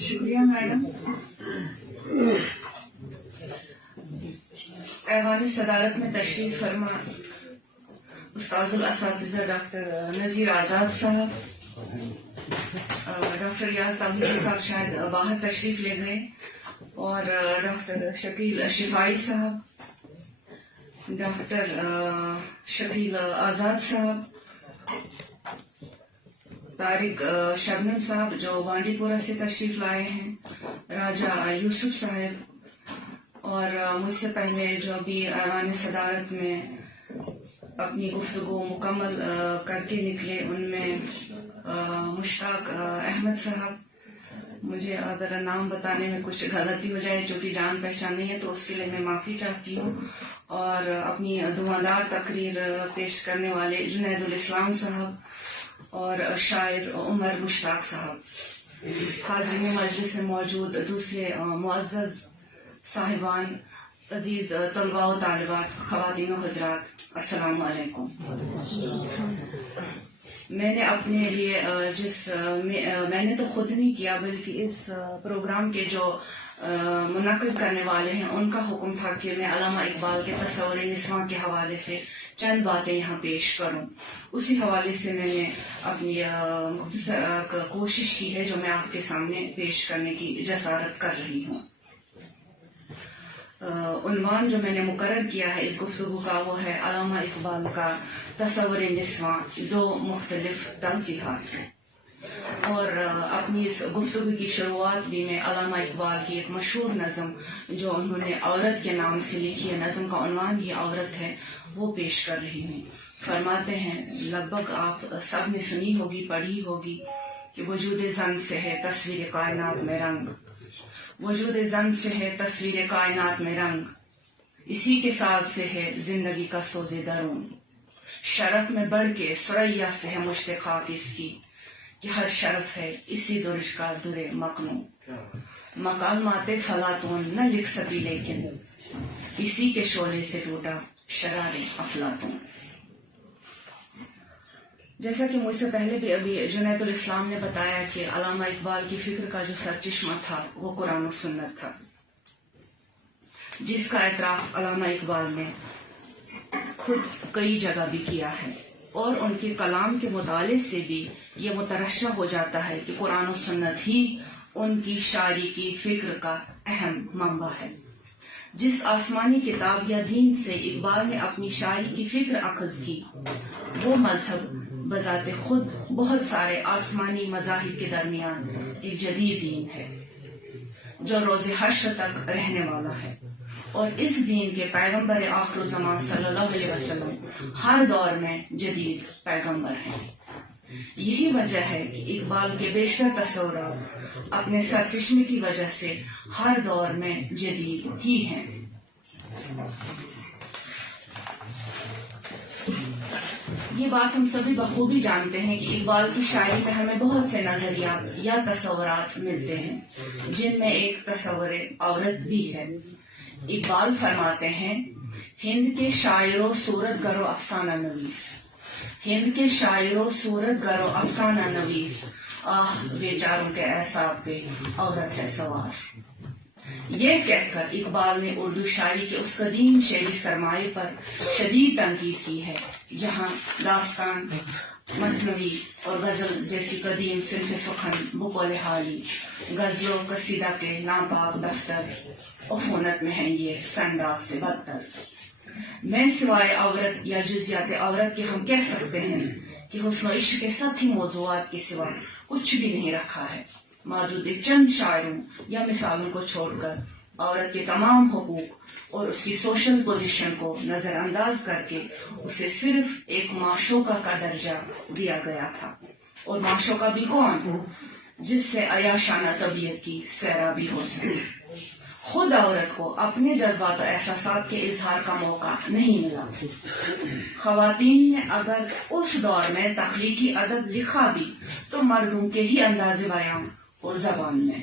شکریہ میڈم. ایوان صدارت میں تشریف فرما استاذ الاساتذہ ڈاکٹر نذیر آزاد صاحب، ڈاکٹر ریاض توحیدی صاحب شاید باہر تشریف لے گئے، اور ڈاکٹر شکیل شفائی صاحب، ڈاکٹر شکیل آزاد صاحب، طارق شبنم صاحب جو بانڈی پورہ سے تشریف لائے ہیں، راجہ یوسف صاحب، اور مجھ سے پہلے جو بھی ایوان صدارت میں اپنی گفتگو مکمل کر کے نکلے ان میں مشتاق احمد صاحب. مجھے اگر نام بتانے میں کچھ غلطی ہو جائے چونکہ جان پہچان نہیں ہے تو اس کے لیے میں معافی چاہتی ہوں. اور اپنی دعاندار تقریر پیش کرنے والے جنید الاسلام صاحب اور شاعر عمر مشتاق صاحب. حاضرین مجلس میں موجود دوسرے معزز صاحبان، عزیز طلباء و طالبات، خواتین و حضرات، السلام علیکم. میں نے اپنے لیے میں نے تو خود نہیں کیا بلکہ اس پروگرام کے جو منعقد کرنے والے ہیں ان کا حکم تھا کہ میں علامہ اقبال کے تصور نسواں کے حوالے سے چند باتیں یہاں پیش کروں. اسی حوالے سے میں نے اپنی کوشش کی ہے جو میں آپ کے سامنے پیش کرنے کی جسارت کر رہی ہوں. عنوان جو میں نے مقرر کیا ہے اس گفتگو کا وہ ہے علامہ اقبال کا تصور نسواں، دو مختلف توضیحات. اور اپنی اس گفتگو کی شروعات بھی میں علامہ اقبال کی ایک مشہور نظم جو انہوں نے عورت کے نام سے لکھی ہے، نظم کا عنوان ہی عورت ہے، وہ پیش کر رہی ہوں. فرماتے ہیں، لگ بھگ آپ سب نے سنی ہوگی، پڑھی ہوگی کہ وجود زن سے ہے تصویر کائنات میں رنگ، وجود زن سے ہے تصویر کائنات میں رنگ، اسی کے ساز سے ہے زندگی کا سوز درون، شرف میں بڑھ کے سریا سے ہے مشت خاک اس کی، کہ ہر شرف ہے اسی درج کا در مکنون، مکالمات فلاطون نہ لکھ سکی لیکن اسی کے شعلے سے ٹوٹا شرار افلاطون. جیسا کہ مجھ سے پہلے بھی ابھی جنید الاسلام نے بتایا کہ علامہ اقبال کی فکر کا جو سرچشمہ تھا وہ قرآن و سنت تھا، جس کا اعتراف علامہ اقبال نے خود کئی جگہ بھی کیا ہے، اور ان کے کلام کے مطالعے سے بھی یہ مترشح ہو جاتا ہے کہ قرآن و سنت ہی ان کی شاعری کی فکر کا اہم منبع ہے. جس آسمانی کتاب یا دین سے اقبال نے اپنی شاعری کی فکر اخذ کی، وہ مذہب بذات خود بہت سارے آسمانی مذاہب کے درمیان ایک جدید دین ہے جو روز حشر تک رہنے والا ہے. اور اس دین کے پیغمبر آخر الزمان صلی اللہ علیہ وسلم ہر دور میں جدید پیغمبر ہیں. یہی وجہ ہے کہ اقبال کے بیشتر تصورات اپنے سرچشمے کی وجہ سے ہر دور میں جدید ہی ہیں. یہ بات ہم سبھی بخوبی جانتے ہیں کہ اقبال کی شاعری میں ہمیں بہت سے نظریات یا تصورات ملتے ہیں جن میں ایک تصور عورت بھی ہے. اقبال فرماتے ہیں، ہند کے شاعر و صورت گر و افسانہ نویس، ہند کے شاعر و صورت گر و افسانہ نویس، آہ بیچاروں کے اعصاب پہ عورت ہے سوار. یہ کہہ کر اقبال نے اردو شاعری کے اس قدیم شعری سرمایہ پر شدید تنقید کی ہے جہاں داستان، مثنوی اور غزل جیسی قدیم صنف سخن، بقول حالی، غزل و قصیدہ کے ناپاک دفتر عفونت میں ہیں یہ سنڈاس سے بدتر. میں سوائے عورت یا جزیات عورت کے ہم کہہ سکتے ہیں کہ حسن و عشق کے ساتھی موضوعات کے سوا کچھ بھی نہیں رکھا ہے. محدود چند شاعروں یا مثالوں کو چھوڑ کر عورت کے تمام حقوق اور اس کی سوشل پوزیشن کو نظر انداز کر کے اسے صرف ایک معشوقہ کا درجہ دیا گیا تھا. اور معشوقہ بھی کون؟ جس سے عیاشانہ طبیعت کی سیرابی ہو سکے. خود عورت کو اپنے جذبات و احساسات کے اظہار کا موقع نہیں ملا. خواتین نے اگر اس دور میں تخلیقی ادب لکھا بھی تو مردوں کے ہی انداز بیان اور زبان میں.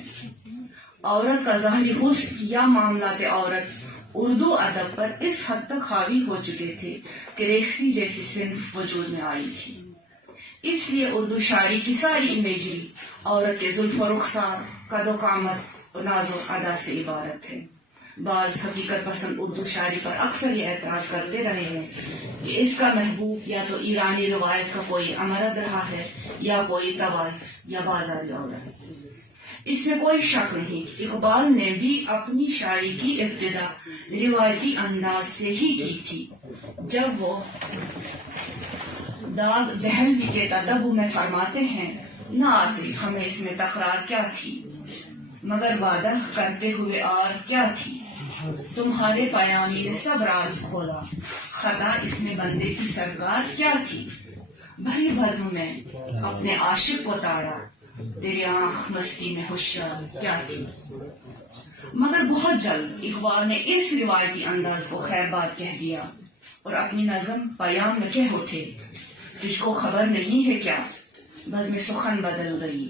عورت کا ظاہری حسن یا معاملات عورت اردو ادب پر اس حد تک حاوی ہو چکے تھے کہ ریختہ جیسی صنف وجود میں آئی تھی. اس لیے اردو شاعری کی ساری امیجری عورت کے زلف و رخسار، قد و قامت و ناز و ادا سے عبارت ہے۔ بعض حقیقت پسند اردو شاعری پر اکثر یہ اعتراض کرتے رہے ہیں کہ اس کا محبوب یا تو ایرانی روایت کا کوئی امرد رہا ہے یا کوئی طوائف یا بازاری عورت۔ اس میں کوئی شک نہیں، اقبال نے بھی اپنی شاعری کی ابتدا روایتی انداز سے ہی کی تھی۔ جب وہ داغ دہلوی کے تدبر میں فرماتے ہیں، نہ آتے ہمیں اس میں تکرار کیا تھی، مگر وعدہ کرتے ہوئے اور کیا تھی، تمہارے پیامی نے سب راز کھولا، خطا اس میں بندے کی سرکار کیا تھی، بھری بزم میں اپنے عاشق کو تاڑا، تیری آنکھ مستی میں ہوشیار کیا تھی۔ مگر بہت جلد اقبال نے اس روایتی انداز کو خیر بات کہہ دیا اور اپنی نظم پیام میں کہہ اٹھے، تجھ کو خبر نہیں ہے کیا بزم سخن بدل گئی،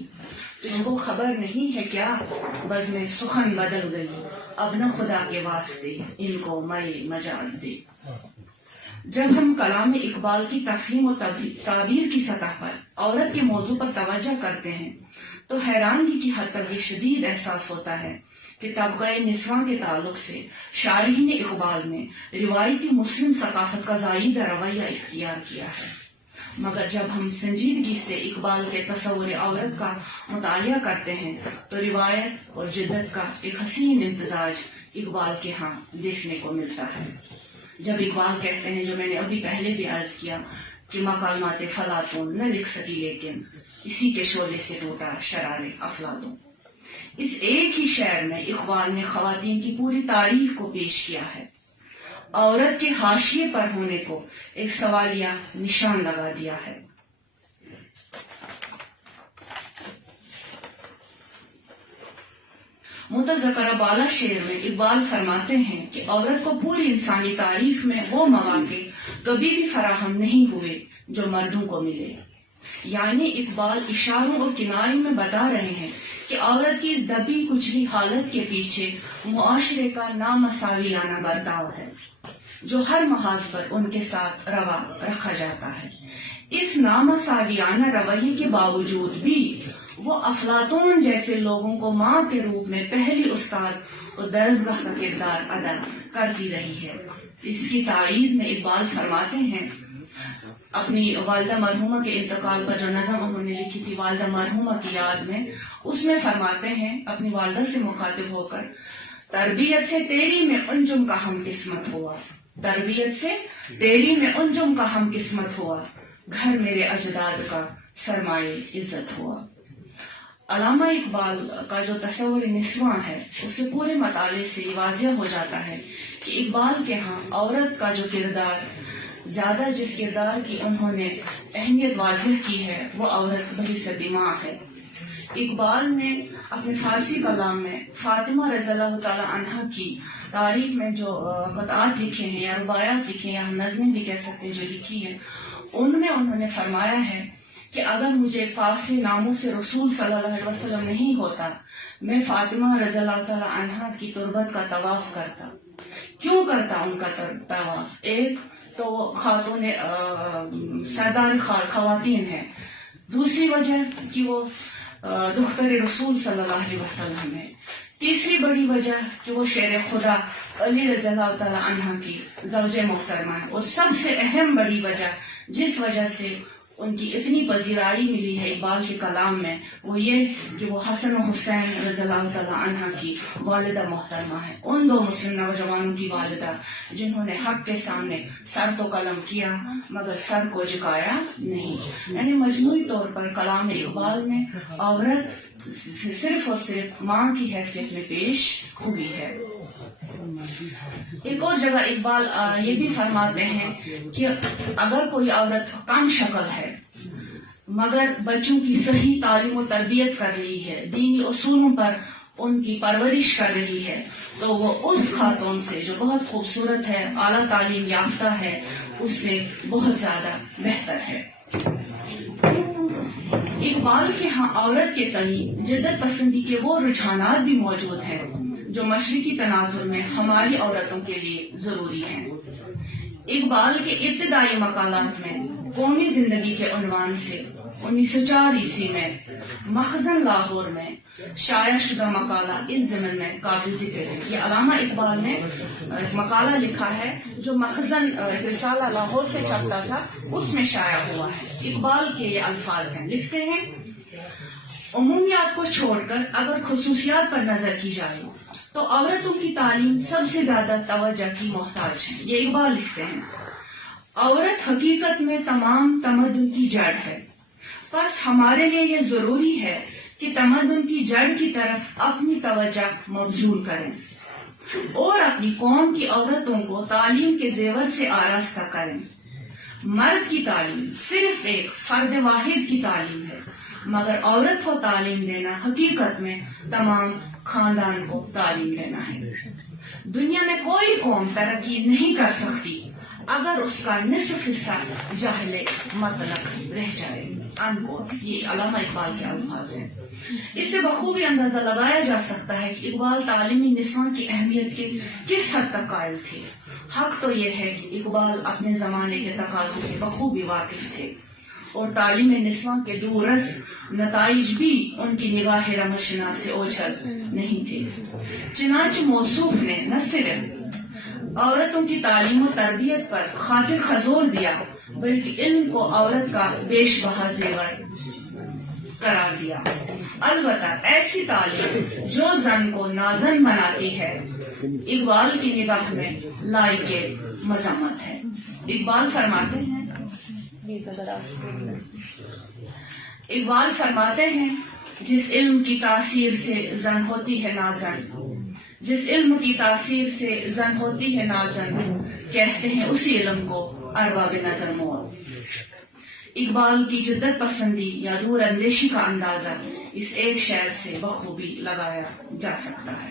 تجھ کو خبر نہیں ہے کیا بزم سخن بدل گئی، اب نہ خدا کے واسطے ان کو مئے مجاز دے۔ جب ہم کلام اقبال کی تفہیم و تعبیر کی سطح پر عورت کے موضوع پر توجہ کرتے ہیں تو حیرانگی کی حد تک یہ شدید احساس ہوتا ہے کہ طبقہ نسواں کے تعلق سے شارحین اقبال نے روایتی مسلم ثقافت کا زائیدہ رویہ اختیار کیا ہے، مگر جب ہم سنجیدگی سے اقبال کے تصور عورت کا مطالعہ کرتے ہیں تو روایت اور جدت کا ایک حسین امتزاج اقبال کے ہاں دیکھنے کو ملتا ہے۔ جب اقبال کہتے ہیں، جو میں نے ابھی پہلے بھی عرض کیا کہ مکالمات فلاطون نہ لکھ سکی لیکن اسی کے شعلے سے ٹوٹا شرار افلاطون، اس ایک ہی شعر میں اقبال نے خواتین کی پوری تاریخ کو پیش کیا ہے، عورت کے حاشیے پر ہونے کو ایک سوالیہ نشان لگا دیا ہے۔ متذکرہ بالا شعر میں اقبال فرماتے ہیں کہ عورت کو پوری انسانی تاریخ میں وہ مواقع کبھی بھی فراہم نہیں ہوئے جو مردوں کو ملے، یعنی اقبال اشاروں اور کناروں میں بتا رہے ہیں کہ عورت کی اس دبی کچلی حالت کے پیچھے معاشرے کا نامساویانہ برتاؤ ہے جو ہر محاذ پر ان کے ساتھ روا رکھا جاتا ہے۔ اس نامساویانہ رویے کے باوجود بھی وہ افلاطون جیسے لوگوں کو ماں کے روپ میں پہلی استاد اور درسگاہ کا کردار ادا کرتی رہی ہے۔ اس کی تائید میں اقبال فرماتے ہیں، اپنی والدہ مرحومہ کے انتقال پر جو نظم انہوں نے لکھی تھی والدہ مرحومہ کی یاد میں، اس میں فرماتے ہیں اپنی والدہ سے مخاطب ہو کر، تربیت سے تیری میں انجم کا ہم قسمت ہوا، تربیت سے تیری میں انجم کا ہم قسمت ہوا، گھر میرے اجداد کا سرمایہ عزت ہوا۔ علامہ اقبال کا جو تصور نسواں ہے اس کے پورے مطالعے سے یہ واضح ہو جاتا ہے کہ اقبال کے ہاں عورت کا جو کردار زیادہ جس کردار کی انہوں نے اہمیت واضح کی ہے وہ عورت بڑی دماغ ہے۔ اقبال نے اپنے فارسی کلام میں فاطمہ رضی اللہ تعالی عنہا کی تاریخ میں جو قطعات لکھے ہیں یا روایات لکھے ہیں یا ہم نظمیں بھی کہہ سکتے ہیں جو لکھی ہیں، ان میں انہوں نے فرمایا ہے کہ اگر مجھے فارسی ناموں سے رسول صلی اللہ علیہ وسلم نہیں ہوتا میں فاطمہ رضی اللہ تعالی عنہا کی تربت کا طواف کرتا۔ کیوں کرتا ان کا طواف؟ ایک تو وہ خاتون سردار خواتین ہے، دوسری وجہ کہ وہ دختر رسول صلی اللہ علیہ وسلم ہے، تیسری بڑی وجہ کہ وہ شیر خدا علی رضی اللہ تعالی عنہ کی زوجہ محترمہ ہے، اور سب سے اہم بڑی وجہ جس وجہ سے ان کی اتنی پذیرائی ملی ہے اقبال کے کلام میں وہ یہ کہ وہ حسن و حسین رضی اللہ تعالی عنہ کی والدہ محترمہ ہے، ان دو مسلم نوجوانوں کی والدہ جنہوں نے حق کے سامنے سر تو قلم کیا مگر سر کو جھکایا نہیں۔ یعنی مجموعی طور پر کلام اقبال میں عورت صرف اور صرف ماں کی حیثیت میں پیش ہوئی ہے۔ ایک اور جگہ اقبال یہ بھی فرماتے ہیں کہ اگر کوئی عورت کم شکل ہے مگر بچوں کی صحیح تعلیم و تربیت کر رہی ہے، دینی اصولوں پر ان کی پرورش کر رہی ہے، تو وہ اس خاتون سے جو بہت خوبصورت ہے، اعلیٰ تعلیم یافتہ ہے، اس سے بہت زیادہ بہتر ہے۔ اقبال کے ہاں عورت کے تئیں جدت پسندی کے وہ رجحانات بھی موجود ہیں جو مشرقی تناظر میں ہماری عورتوں کے لیے ضروری ہیں۔ اقبال کے ابتدائی مقالات میں قومی زندگی کے عنوان سے 1904 عیسوی میں مخزن لاہور میں شائع شدہ مقالہ اس ضمن میں قابل ذکر ہے. یہ علامہ اقبال نے ایک مقالہ لکھا ہے جو مخزن رسالہ لاہور سے چھپتا تھا، اس میں شائع ہوا ہے. اقبال کے یہ الفاظ ہیں، لکھتے ہیں عمومیات کو چھوڑ کر اگر خصوصیات پر نظر کی جائے تو عورتوں کی تعلیم سب سے زیادہ توجہ کی محتاج ہے. یہ اقبال لکھتے ہیں عورت حقیقت میں تمام تمدن کی جڑ ہے، بس ہمارے لیے یہ ضروری ہے کہ تمدن کی جڑ کی طرف اپنی توجہ مبذول کریں اور اپنی قوم کی عورتوں کو تعلیم کے زیور سے آراستہ کریں. مرد کی تعلیم صرف ایک فرد واحد کی تعلیم ہے، مگر عورت کو تعلیم دینا حقیقت میں تمام خاندان کو تعلیم دینا ہے. دنیا میں کوئی قوم ترقی نہیں کر سکتی اگر اس کا نصف حصہ جاہل مطلق رہ جائے. یہ علامہ اقبال کے الفاظ ہیں. اس سے بخوبی اندازہ لگایا جا سکتا ہے کہ اقبال تعلیمی نصاب کی اہمیت کے کس حد تک قائل تھے. حق تو یہ ہے کہ اقبال اپنے زمانے کے تقاضوں سے بخوبی واقف تھے اور تعلیم نسواں کے دورز نتائج بھی ان کی نگاہ رمشنا سے اوجھل نہیں تھے. چنانچہ موصوف نے نہ صرف عورتوں کی تعلیم و تربیت پر خاطر خزور دیا بلکہ علم کو عورت کا بیش بہا زیور قرار دیا. البتہ ایسی تعلیم جو زن کو نازن بناتی ہے اقبال کی نگاہ میں لائق مذمت ہے. اقبال فرماتے ہیں جس علم کی تاثیر سے زن ہوتی ہے نازن، جس علم کی تاثیر سے زن ہوتی ہے نازن، کہتے ہیں اسی علم کو ارباب نظر موت. اقبال کی جدت پسندی یا دور اندیشی کا اندازہ اس ایک شعر سے بخوبی لگایا جا سکتا ہے.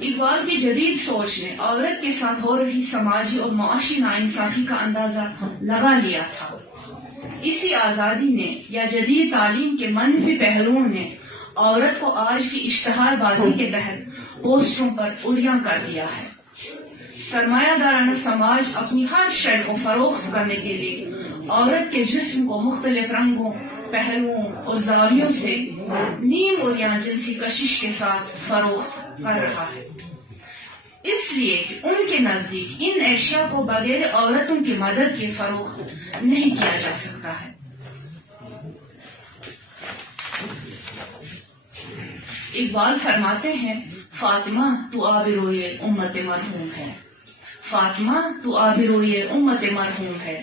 اقبال کی جدید سوچ نے عورت کے ساتھ ہو رہی سماجی اور معاشی ناانصافی کا اندازہ لگا لیا تھا. اسی آزادی نے یا جدید تعلیم کے منفی پہلوؤں نے عورت کو آج کی اشتہار بازی کے تحت پوسٹروں پر اڑیاں کر دیا ہے. سرمایہ دارانہ سماج اپنی ہر شے کو فروخت کرنے کے لیے عورت کے جسم کو مختلف رنگوں، پہلوؤں اور زاویوں سے نیم اڑیاں جنسی کشش کے ساتھ فروخت کر رہا ہے. اس لیے کہ ان کے نزدیک ان اشیاء کو بغیر عورتوں کی مدد کے فروخت نہیں کیا جا سکتا ہے. اقبال فرماتے ہیں فاطمہ تو آبروئے امت مرحوم ہے، فاطمہ تو آبروئے امت مرحوم ہے،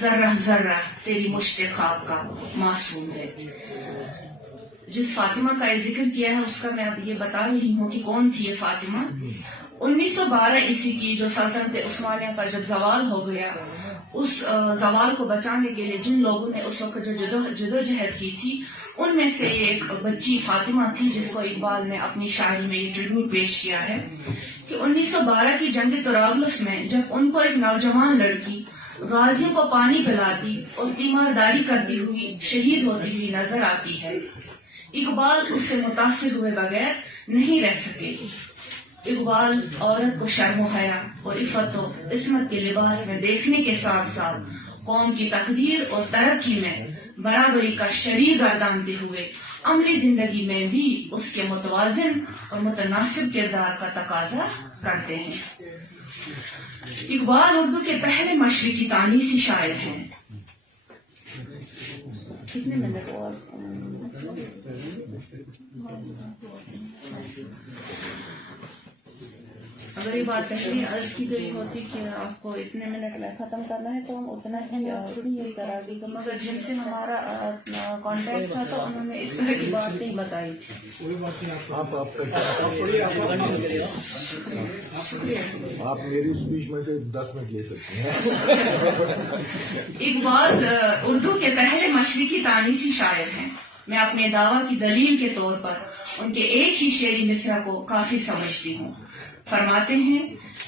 ذرہ ذرہ تیری مشت خواب کا معصوم ہے. جس فاطمہ کا ذکر کیا ہے اس کا میں اب یہ بتا رہی ہوں کہ کون تھی یہ فاطمہ. 1912 عیسوی کی جو سلطنت عثمانیہ کا جب زوال ہو گیا، اس زوال کو بچانے کے لیے جن لوگوں نے اس وقت جو جدوجہد کی تھی ان میں سے ایک بچی فاطمہ تھی جس کو اقبال نے اپنی شاعری میں یہ ٹربیوٹ پیش کیا ہے کہ 1912 کی جنگ طرابلس میں جب ان کو ایک نوجوان لڑکی غازیوں کو پانی پلاتی اور تیمارداری کرتی ہوئی شہید ہوتی ہوئی نظر آتی ہے، اقبال اس سے متاثر ہوئے بغیر نہیں رہ سکے. اقبال عورت کو شرم و حیا اور عفت و عصمت کے لباس میں دیکھنے کے ساتھ ساتھ قوم کی تقدیر اور ترقی میں برابری کا شریک گردانتے ہوئے عملی زندگی میں بھی اس کے متوازن اور متناسب کردار کا تقاضا کرتے ہیں. اقبال اردو کے پہلے مشرقی تانیسی شاعر ہیں. کتنے منٹ اور اگر یہ بات پہلے عرض کی گئی ہوتی کہ آپ کو اتنے منٹ میں ختم کرنا ہے تو ہم اتنا ہی کرا دی، مگر جن سے ہمارا کانٹیکٹ تھا تو انہوں نے اس طرح کی بات نہیں بتائی تھی. آپ میری اسپیچ میں سے 10 منٹ لے سکتے ہیں. اقبال اردو کے پہلے مشرقی تانیسی شاعر ہیں. میں اپنے دعویٰ کی دلیل کے طور پر ان کے ایک ہی شعری مصرع کو کافی سمجھتی ہوں. فرماتے ہیں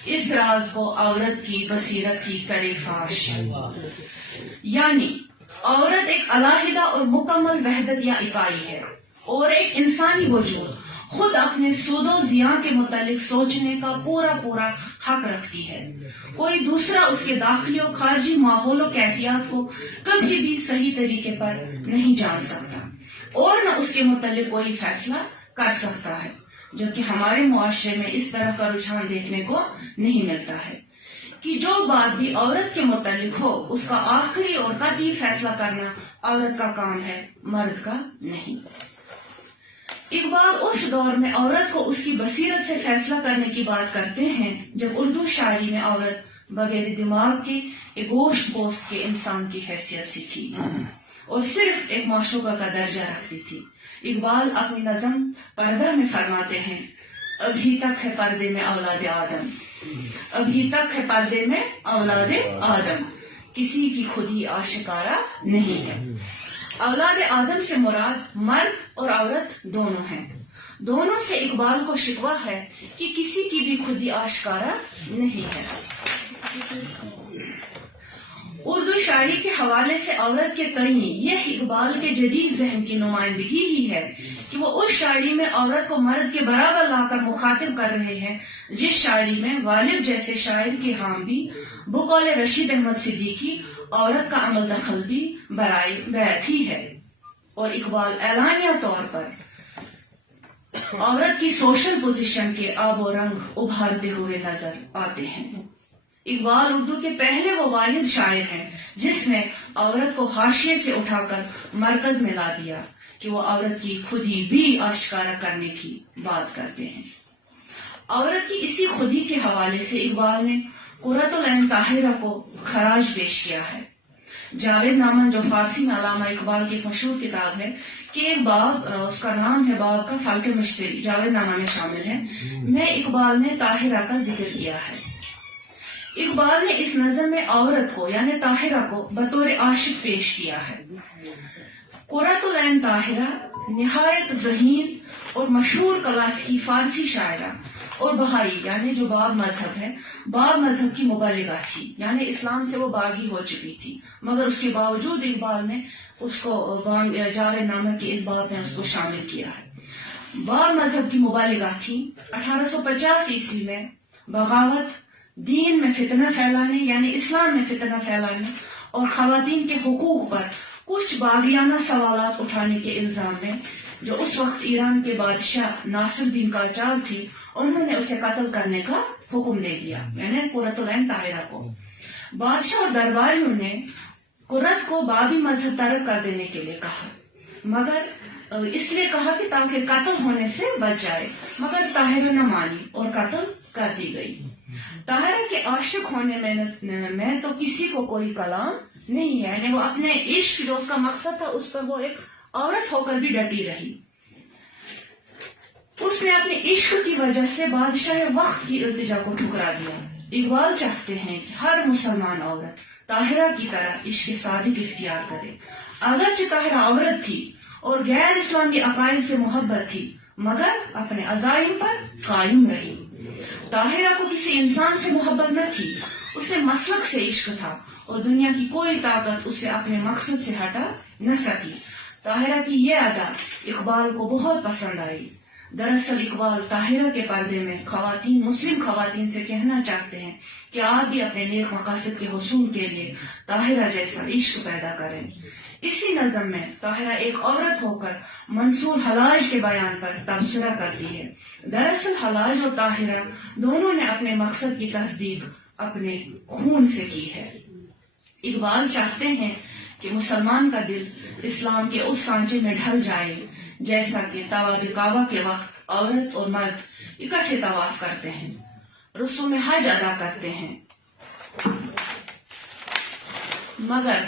اس راز کو عورت کی بصیرت ہی کرے فاش، یعنی عورت ایک علیحدہ اور مکمل وحدت یا اکائی ہے اور ایک انسانی وجود خود اپنے سود و زیاں کے متعلق سوچنے کا پورا حق رکھتی ہے۔ کوئی دوسرا اس کے داخلی و خارجی ماحول و کیفیات کو کبھی بھی صحیح طریقے پر نہیں جان سکتا اور نہ اس کے متعلق کوئی فیصلہ کر سکتا ہے، جبکہ ہمارے معاشرے میں اس طرح کا رجحان دیکھنے کو نہیں ملتا ہے کہ جو بات بھی عورت کے متعلق ہو اس کا آخری اور قطعی فیصلہ کرنا عورت کا کام ہے، مرد کا نہیں۔ اقبال اس دور میں عورت کو اس کی بصیرت سے فیصلہ کرنے کی بات کرتے ہیں جب اردو شاعری میں عورت بغیر دماغ کے ایک گوشت پوست کے انسان کی حیثیت سے تھی اور صرف ایک معشوقہ کا درجہ رکھتی تھی۔ اقبال اپنی نظم پردہ میں فرماتے ہیں، ابھی تک ہے پردے میں اولاد آدم، ابھی تک ہے پردے میں اولاد آدم، کسی کی خودی آشکارا نہیں ہے۔ اولاد آدم سے مراد مرد اور عورت دونوں ہیں۔ دونوں سے اقبال کو شکوہ ہے کہ کسی کی بھی خودی آشکارا نہیں ہے۔ اردو شاعری کے حوالے سے عورت کے تئیں یہ اقبال کے جدید ذہن کی نمائندگی ہی ہے کہ وہ اس شاعری میں عورت کو مرد کے برابر لا کر مخاطب کر رہے ہیں جس شاعری میں غالب جیسے شاعر کے ہاں بھی بقول رشید احمد صدیقی عورت کا عمل دخل بھی برائے بیعت ہی ہے، اور اقبال اعلانیہ طور پر عورت کی سوشل پوزیشن کے آب و رنگ ابھارتے ہوئے نظر آتے ہیں۔ اقبال اردو کے پہلے وہ واحد شاعر ہیں جس نے عورت کو حاشیے سے اٹھا کر مرکز میں لا دیا کہ وہ عورت کی خودی بھی آشکارا کرنے کی بات کرتے ہیں۔ عورت کی اسی خودی کے حوالے سے اقبال نے قرۃ العین طاہرہ کو خراج پیش کیا ہے۔ جاوید نامہ جو فارسی میں علامہ اقبال کی مشہور کتاب ہے کہ ایک باب، اس کا نام ہے باب کا فلک مشتری، جاوید نامہ میں شامل ہے، میں اقبال نے طاہرہ کا ذکر کیا ہے۔ اقبال نے اس نظم میں عورت کو یعنی طاہرہ کو بطور عاشق پیش کیا ہے۔ قرۃ العین طاہرہ نہایت ذہین اور مشہور کلاسیکی فارسی شاعرہ اور بہائی یعنی جو باب مذہب ہے، باب مذہب کی مبلغہ تھی، یعنی اسلام سے وہ باغی ہو چکی تھی، مگر اس کے باوجود اقبال نے اس کو جاوید نامہ کے اس باب میں اس کو شامل کیا ہے۔ باب مذہب کی مبلغہ تھی۔ 1850 عیسوی میں بغاوت، دین میں فتنہ پھیلانے یعنی اسلام میں فتنہ پھیلانے اور خواتین کے حقوق پر کچھ باغیانہ سوالات اٹھانے کے الزام میں جو اس وقت ایران کے بادشاہ ناصر الدین قاجار تھی، انہوں نے اسے قتل کرنے کا حکم دے دیا، یعنی قرۃ العین طاہرہ کو۔ بادشاہ اور درباریوں نے قرۃ کو بابی مذہب ترک کر دینے کے لیے کہا، مگر اس لیے کہا کہ تاکہ قتل ہونے سے بچ جائے، مگر طاہرہ نہ مانی اور قتل کر دی گئی۔ طاہرہ کے عاشق ہونے میں تو کسی کو کوئی کلام نہیں ہے، یعنی وہ اپنے عشق جو اس کا مقصد تھا اس پر وہ ایک عورت ہو کر بھی ڈٹی رہی۔ اس نے اپنے عشق کی وجہ سے بادشاہ وقت کی التجا کو ٹھکرا دیا۔ اقبال چاہتے ہیں کہ ہر مسلمان عورت طاہرہ کی طرح عشق صادق اختیار کرے۔ اگرچہ طاہرہ عورت تھی اور غیر اسلامی عقائد سے محبت تھی، مگر اپنے عزائم پر قائم رہی۔ طاہرہ کو کسی انسان سے محبت نہ تھی، اسے مسلک سے عشق تھا اور دنیا کی کوئی طاقت اسے اپنے مقصد سے ہٹا نہ سکی۔ طاہرہ کی یہ ادا اقبال کو بہت پسند آئی۔ دراصل اقبال طاہرہ کے پردے میں خواتین، مسلم خواتین سے کہنا چاہتے ہیں کہ آپ بھی اپنے نیک مقاصد کے حصول کے لیے طاہرہ جیسا عشق پیدا کریں۔ اسی نظم میں طاہرہ ایک عورت ہو کر منصور حلاج کے بیان پر تبصرہ کرتی ہے۔ دراصل حلاج اور طاہرہ دونوں نے اپنے مقصد کی تصدیق اپنے خون سے کی ہے۔ اقبال چاہتے ہیں کہ مسلمان کا دل اسلام کے اس سانچے میں ڈھل جائے جیسا کہ طواف کعبہ کے وقت عورت اور مرد اکٹھے طواف کرتے ہیں، رسوم حج ادا کرتے ہیں، مگر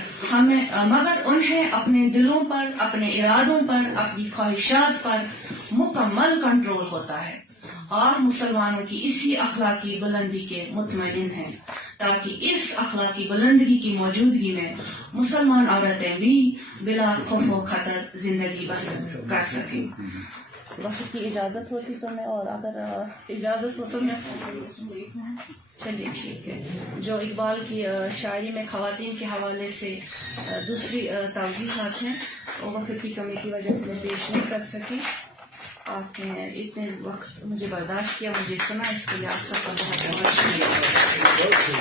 انہیں اپنے دلوں پر، اپنے ارادوں پر، اپنی خواہشات پر مکمل کنٹرول ہوتا ہے۔ اور مسلمانوں کی اسی اخلاقی بلندی کے مطمئن ہیں تاکہ اس اخلاقی بلندگی کی موجودگی میں مسلمان عورتیں بھی بلا خوف و خطر زندگی بسر کر سکیں۔ وقت کی اجازت ہوتی تو میں، اور اگر اجازت ہو تو میں چلیے ٹھیک ہے۔ جو اقبال کی شاعری میں خواتین کے حوالے سے دوسری توضیحات ہیں وہ وقت کی کمی کی وجہ سے پیش نہیں کر سکی۔ آپ نے اتنے وقت مجھے برداشت کیا، مجھے سنا، اس کے لیے آپ سب کا بہت بہت شکریہ.